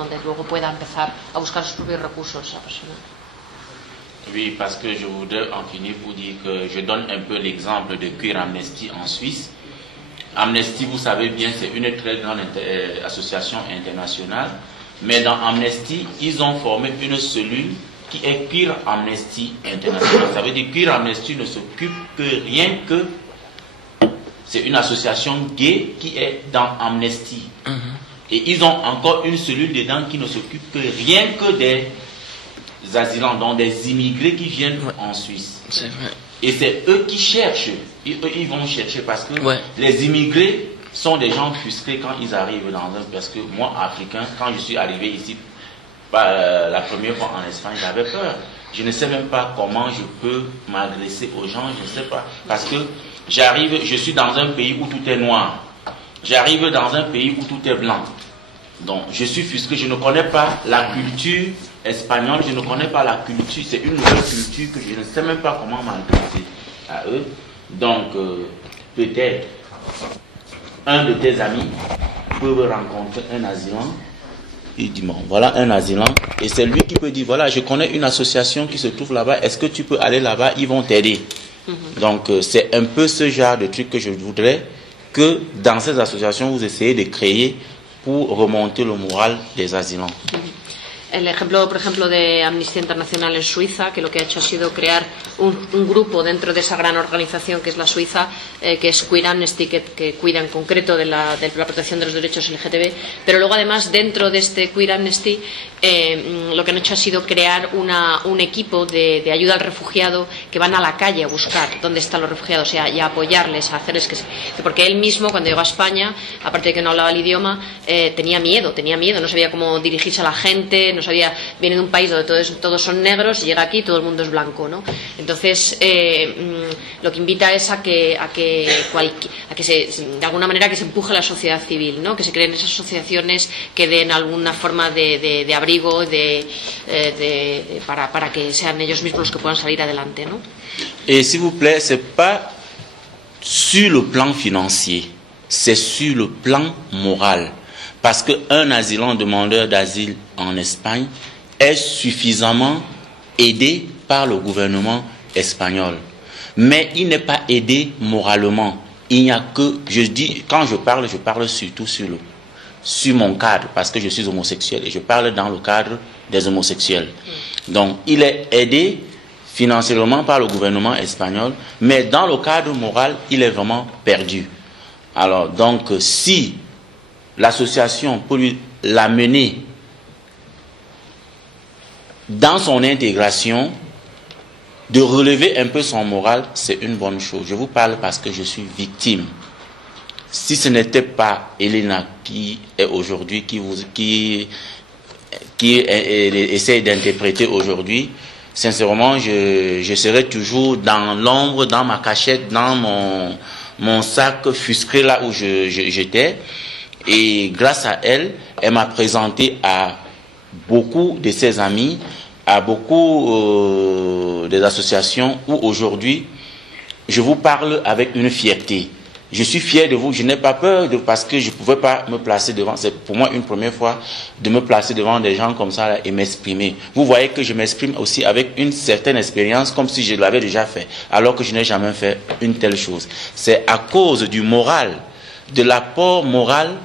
donde luego pueda empezar a buscar sus propios recursos esa persona. Oui, parce que je voudrais en finir pour dire que je donne un peu l'exemple de Queer Amnesty en Suisse. Amnesty, vous savez bien, c'est une très grande association internationale, mais dans Amnesty, ils ont formé une cellule qui est Queer Amnesty International. Ça veut dire que Queer Amnesty ne s'occupe que rien que... C'est une association gay qui est dans Amnesty. Et ils ont encore une cellule dedans qui ne s'occupe que rien que des asylants, donc des immigrés qui viennent en Suisse. C'est vrai. Et c'est eux qui cherchent. Ils vont chercher parce que les immigrés sont des gens frustrés quand ils arrivent dans un... Parce que moi, Africain, quand je suis arrivé ici, la première fois en Espagne, j'avais peur. Je ne sais même pas comment je peux m'adresser aux gens, je ne sais pas. Parce que je suis dans un pays où tout est noir. J'arrive dans un pays où tout est blanc. Donc, je suis frustré, je ne connais pas la culture espagnole, je ne connais pas la culture, c'est une nouvelle culture que je ne sais même pas comment m'adresser à eux. Donc, peut-être, un de tes amis peut rencontrer un asylant. Il dit, bon, voilà un asylant, et c'est lui qui peut dire, voilà, je connais une association qui se trouve là-bas, est-ce que tu peux aller là-bas, ils vont t'aider. Donc, c'est un peu ce genre de truc que je voudrais que dans ces associations, vous essayez de créer pour remonter le moral des asylants. El ejemplo, por ejemplo, de Amnistía Internacional en Suiza, que lo que ha hecho ha sido crear un grupo dentro de esa gran organización que es la Suiza, que es Queer Amnesty, que cuida en concreto de la protección de los derechos LGTB, pero luego además dentro de este Queer Amnesty lo que han hecho ha sido crear un equipo de ayuda al refugiado que van a la calle a buscar dónde están los refugiados y a apoyarles, a hacerles porque él mismo cuando llegó a España, aparte de que no hablaba el idioma, tenía miedo, no sabía cómo dirigirse a la gente, no sabía, viene de un país donde todos son negros y llega aquí y todo el mundo es blanco, ¿no? Entonces lo que invita es a que de alguna manera que se empuje la sociedad civil, ¿no? Que se creen esas asociaciones que den alguna forma de abrigo para que sean ellos mismos los que puedan salir adelante, ¿no? Et s'il vous plaît, c'est pas sur le plan financier, c'est sur le plan moral. Parce qu'un asylant demandeur d'asile en Espagne est suffisamment aidé par le gouvernement espagnol. Mais il n'est pas aidé moralement. Il n'y a que, quand je parle surtout sur mon cadre, parce que je suis homosexuel et je parle dans le cadre des homosexuels. Donc, il est aidé financièrement par le gouvernement espagnol, mais dans le cadre moral, il est vraiment perdu. Alors, donc, si l'association peut lui l'amener dans son intégration, de relever un peu son moral, c'est une bonne chose. Je vous parle parce que je suis victime. Si ce n'était pas Elena qui est aujourd'hui, qui essaie d'interpréter aujourd'hui, sincèrement, je serais toujours dans l'ombre, dans ma cachette, dans mon sac frustré là où j'étais. Et grâce à elle, elle m'a présenté à beaucoup de ses amis, à beaucoup des associations où aujourd'hui, je vous parle avec une fierté. Je suis fier de vous, je n'ai pas peur parce que je ne pouvais pas me placer devant. C'est pour moi une première fois de me placer devant des gens comme ça là, et m'exprimer. Vous voyez que je m'exprime aussi avec une certaine expérience comme si je l'avais déjà fait, alors que je n'ai jamais fait une telle chose. C'est à cause du moral, de l'apport moral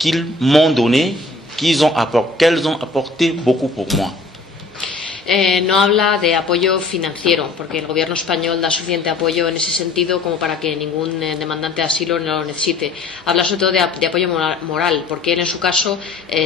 qu'ils m'ont donné, qu'elles ont apporté beaucoup pour moi. No habla de apoyo financiero, porque el gobierno español da suficiente apoyo en ese sentido como para que ningún demandante de asilo no lo necesite. Habla sobre todo de apoyo moral, porque él en su caso,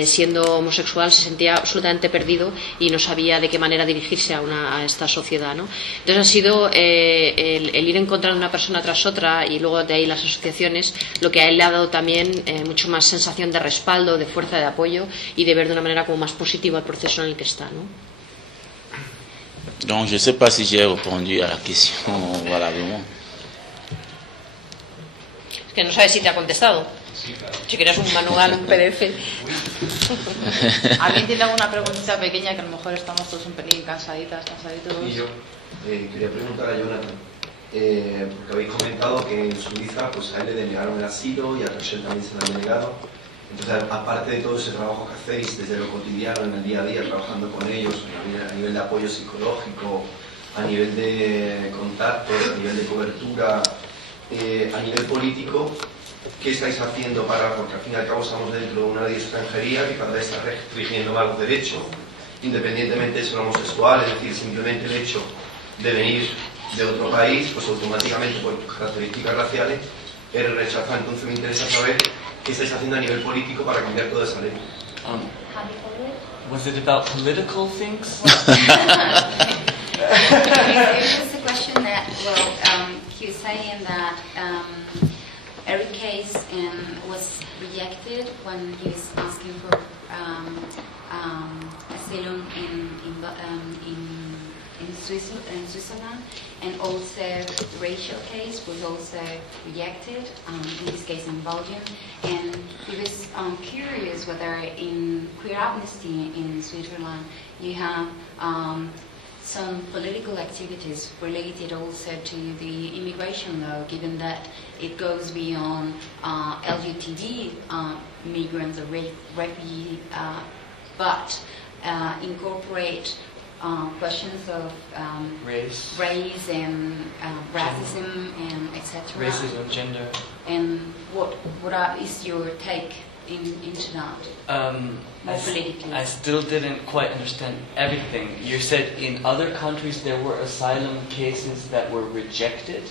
siendo homosexual, se sentía absolutamente perdido y no sabía de qué manera dirigirse a esta sociedad, ¿no? Entonces ha sido el ir encontrando una persona tras otra y luego de ahí las asociaciones, lo que a él le ha dado también mucho más sensación de respaldo, de fuerza, de apoyo y de ver de una manera como más positiva el proceso en el que está, ¿no? Donc, je ne sais pas si j'ai répondu à la question valablement. Es que no sabes si te ha contestado. Sí, claro. Si quieres un manual, un PDF. ¿Alguien tiene alguna preguntita pequeña que a lo mejor estamos todos un pelín cansaditos? Y yo quería preguntar a Jonathan, porque habéis comentado que en Suiza pues a él le denegaron el asilo y a Rachel también se le han denegado. Entonces, aparte de todo ese trabajo que hacéis desde lo cotidiano, en el día a día, trabajando con ellos, a nivel de apoyo psicológico, a nivel de contactos, a nivel de cobertura, a nivel político, ¿qué estáis haciendo para, porque al fin y al cabo estamos dentro de una ley de extranjería que cada vez está restringiendo más los derechos, independientemente de ser homosexual, es decir, simplemente el hecho de venir de otro país, pues automáticamente por características raciales, eres rechazado? Entonces me interesa saber qué estáis haciendo a nivel político para cambiar toda esa ley. Was it about political things? It's a question that, well, he was saying that Eric Case was rejected when he was asking for asylum in Switzerland, and also Rachel Case was also rejected, in this case in Belgium, and he was curious whether in Queer Amnesty in Switzerland you have some political activities related also to the immigration law, given that it goes beyond LGTB migrants or refugees, but incorporate questions of race and racism and etc. Racism, gender. And what is your take into that? I still didn't quite understand everything. You said in other countries there were asylum cases that were rejected,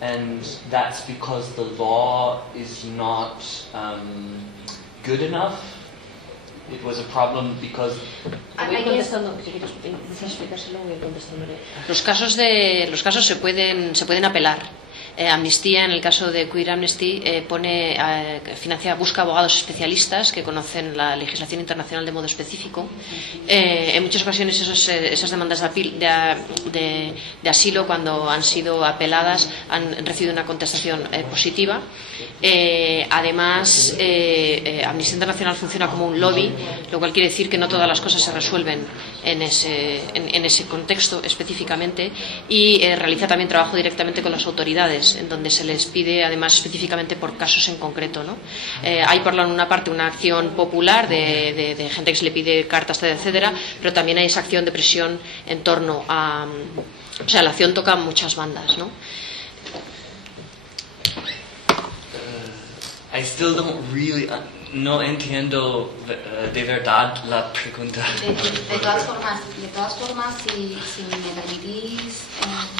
and that's because the law is not good enough. It was a problem because... Los casos se pueden apelar. Amnistía, en el caso de Queer Amnesty, busca abogados especialistas que conocen la legislación internacional de modo específico. En muchas ocasiones esas demandas de asilo, cuando han sido apeladas, han recibido una contestación positiva. Además, Amnistía Internacional funciona como un lobby, lo cual quiere decir que no todas las cosas se resuelven en ese contexto específicamente, y realiza también trabajo directamente con las autoridades, en donde se les pide además específicamente por casos en concreto, ¿no? Hay por una parte una acción popular de gente que se le pide cartas, etcétera, pero también hay esa acción de presión en torno a... O sea, la acción toca muchas bandas, ¿no? I still don't really... No entiendo de verdad la pregunta. De todas formas, si me permitís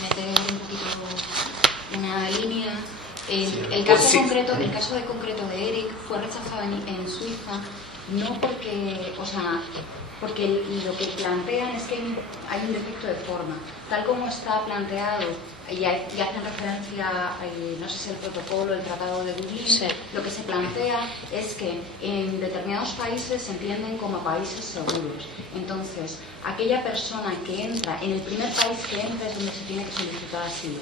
meter un poquito una línea, el caso concreto de Eric fue rechazado en Suiza, no porque, porque lo que plantean es que hay un defecto de forma, tal como está planteado. Y hacen referencia, no sé si el protocolo, el tratado de Dublín, sí. Lo que se plantea es que en determinados países se entienden como países seguros. Entonces, aquella persona que entra, en el primer país que entra es donde se tiene que solicitar asilo.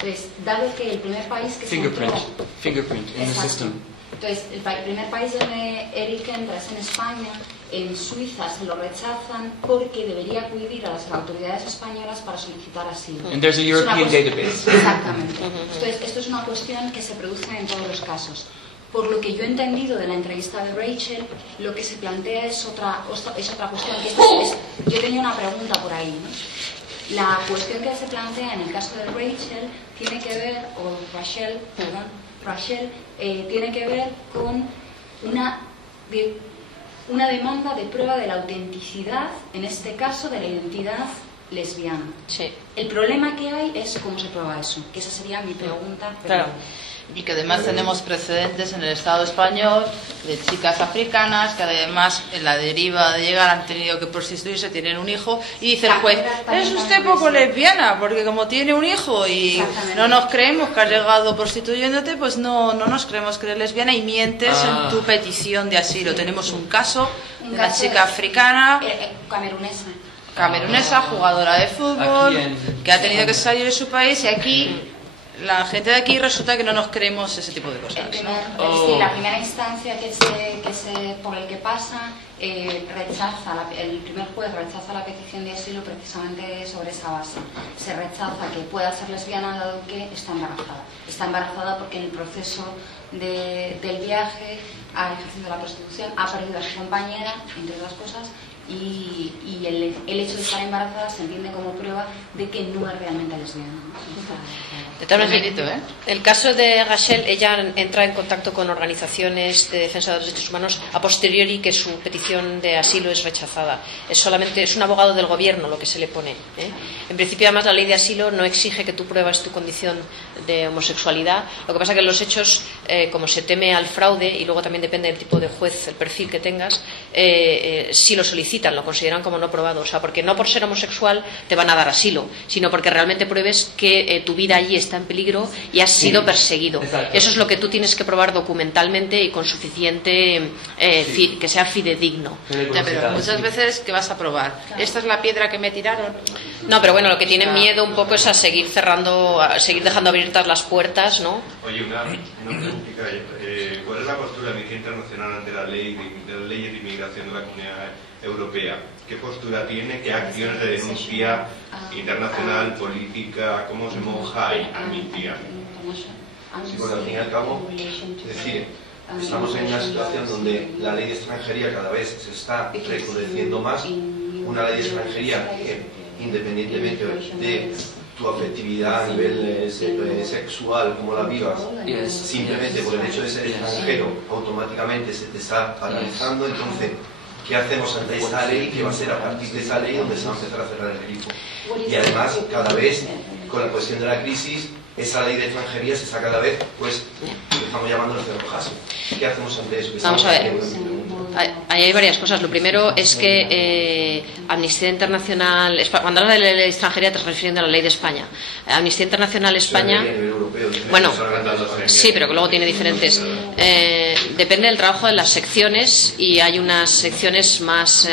Entonces, dado que el primer país que Fingerprint in the system. Entonces, el primer país donde Eric entra es en España. En Suiza se lo rechazan porque debería acudir a las autoridades españolas para solicitar asilo. And there's a European database. Exactamente. Entonces, esto es una cuestión que se produce en todos los casos. Por lo que yo he entendido de la entrevista de Rachel, lo que se plantea es otra cuestión. Yo tenía una pregunta por ahí, ¿no? La cuestión que se plantea en el caso de Rachel tiene que ver, Rachel, tiene que ver con una demanda de prueba de la autenticidad, en este caso de la identidad lesbiana. Sí. El problema que hay es cómo se prueba eso, que esa sería mi pregunta. Claro. Y que además tenemos precedentes en el Estado español de chicas africanas que además en la deriva de llegar han tenido que prostituirse, tienen un hijo, y dice el juez, es usted poco lesbiana porque como tiene un hijo y no nos creemos que has llegado prostituyéndote, pues no nos creemos que eres lesbiana y mientes en tu petición de asilo. Tenemos un caso de una chica africana camerunesa, jugadora de fútbol, que ha tenido que salir de su país, y aquí la gente de aquí resulta que no nos creemos ese tipo de cosas. La primera instancia por el que pasa, el primer juez rechaza la petición de asilo precisamente sobre esa base. Se rechaza que pueda ser lesbiana dado que está embarazada. Está embarazada porque en el proceso del viaje, ha ejercido la prostitución, ha perdido a su compañera, entre otras cosas, y el hecho de estar embarazada se entiende como prueba de que no es realmente lesbiana. De todas maneras, el caso de Rachel, ella entra en contacto con organizaciones de defensa de los derechos humanos a posteriori que su petición de asilo es rechazada. Es un abogado del gobierno lo que se le pone, ¿eh? En principio, además, la ley de asilo no exige que tú pruebes tu condición de homosexualidad. Lo que pasa es que los hechos, como se teme al fraude, y luego también depende del tipo de juez, el perfil que tengas, si lo solicitan, lo consideran como no probado. O sea, porque no por ser homosexual te van a dar asilo, sino porque realmente pruebes que tu vida allí está en peligro y has sido perseguido. Exacto. Eso es lo que tú tienes que probar documentalmente y con suficiente que sea fidedigno. Ya, pero muchas veces, ¿qué vas a probar? ¿Esta es la piedra que me tiraron? No, pero bueno, lo que tienen miedo un poco es a seguir cerrando, a seguir dejando abiertas las puertas, ¿no? Oye, una preguntita. ¿Cuál es la postura de Amnistía Internacional ante las leyes de inmigración de la Comunidad Europea? ¿Qué postura tiene? ¿Qué acciones de denuncia internacional, política? ¿Cómo se moja Amnistía? Sí, porque al fin y al cabo, es decir, estamos en una situación donde la ley de extranjería cada vez se está recrudeciendo más. Una ley de extranjería que, independientemente de tu afectividad a nivel sexual, como la vivas, simplemente por el hecho de ser extranjero, automáticamente se te está paralizando. Entonces, ¿qué hacemos ante esta ley? Que va a ser a partir de esa ley donde se va a empezar a cerrar el grifo. Y además, cada vez, con la cuestión de la crisis, esa ley de extranjería se está cada vez, pues, lo estamos llamando el cerrojazo. ¿Qué hacemos ante eso? Vamos a ver. Ahí hay varias cosas. Lo primero es que Amnistía Internacional, cuando hablas de la ley de extranjería te estás refiriendo a la ley de España. Amnistía Internacional España, bueno, sí, pero que luego tiene diferentes. Depende del trabajo de las secciones y hay unas secciones más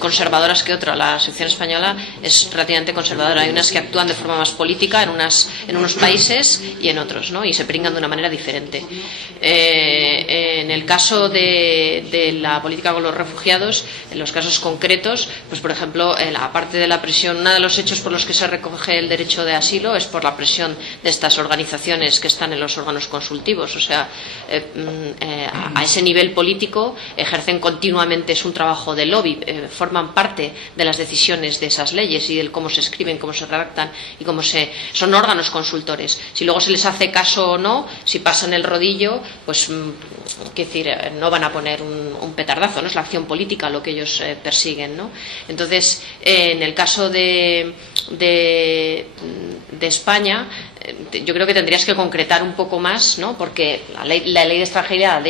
conservadoras que otras. La sección española es relativamente conservadora. Hay unas que actúan de forma más política en unos países y en otros, ¿no? Y se pringan de una manera diferente. En el caso de la política con los refugiados, en los casos concretos, pues por ejemplo, aparte de la presión, uno de los hechos por los que se recoge el derecho de asilo es por la presión de estas organizaciones que están en los órganos consultivos. O sea, a ese nivel político ejercen continuamente, es un trabajo de lobby, forman parte de las decisiones de esas leyes y del cómo se escriben, cómo se redactan y son órganos consultores. Si luego se les hace caso o no, si pasan el rodillo, pues quiero decir, no van a poner un petardazo, no es la acción política lo que ellos persiguen, ¿no? Entonces, en el caso de España, yo creo que tendrías que concretar un poco más, ¿no? Porque la ley de extranjería,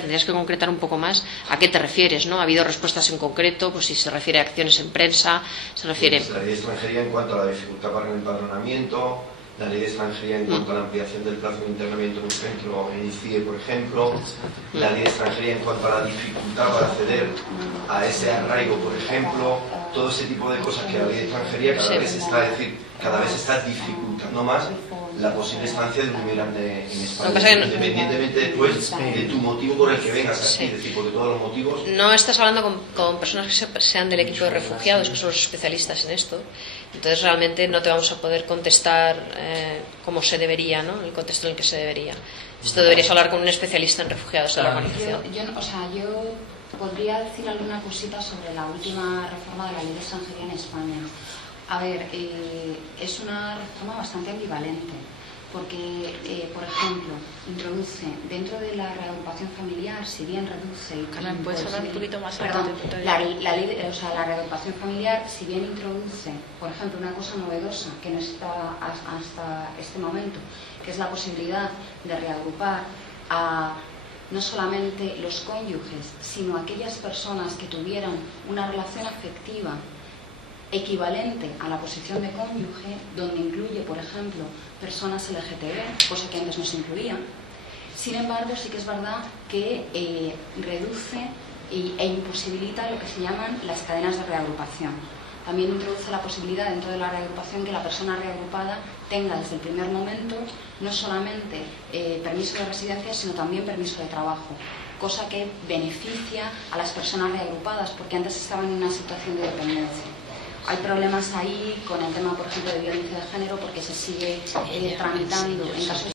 tendrías que concretar un poco más a qué te refieres, ¿no? Ha habido respuestas en concreto, pues si se refiere a acciones en prensa, se refiere... Pues la ley de extranjería en cuanto a la dificultad para el empadronamiento, la ley de extranjería en cuanto a la ampliación del plazo de internamiento en un centro en ICIE, por ejemplo, la ley de extranjería en cuanto a la dificultad para acceder a ese arraigo, por ejemplo, todo ese tipo de cosas que la ley de extranjería cada vez está dificultando más la posible estancia de un inmigrante en España, independientemente después de tu motivo por el que vengas aquí, es decir, porque todos los motivos... No estás hablando con personas que sean del equipo de refugiados, que son los especialistas en esto. Entonces realmente no te vamos a poder contestar como se debería, ¿no? En el contexto en el que se debería. Esto deberías hablar con un especialista en refugiados de la organización. Yo podría decir alguna cosita sobre la última reforma de la ley de extranjería en España. A ver, es una reforma bastante ambivalente, porque, por ejemplo, introduce dentro de la reagrupación familiar, si bien reduce... Carmen, ¿puedes hablar un poquito más alto? Perdón, la reagrupación familiar, si bien introduce, por ejemplo, una cosa novedosa que no está hasta este momento, que es la posibilidad de reagrupar a no solamente los cónyuges, sino aquellas personas que tuvieran una relación afectiva equivalente a la posición de cónyuge, donde incluye, por ejemplo, personas LGTB, cosa que antes no se incluía. Sin embargo, sí que es verdad que reduce e imposibilita lo que se llaman las cadenas de reagrupación. También introduce la posibilidad dentro de la reagrupación que la persona reagrupada tenga desde el primer momento no solamente permiso de residencia, sino también permiso de trabajo, cosa que beneficia a las personas reagrupadas, porque antes estaban en una situación de dependencia. Hay problemas ahí con el tema, por ejemplo, de violencia de género, porque se sigue tramitando en casos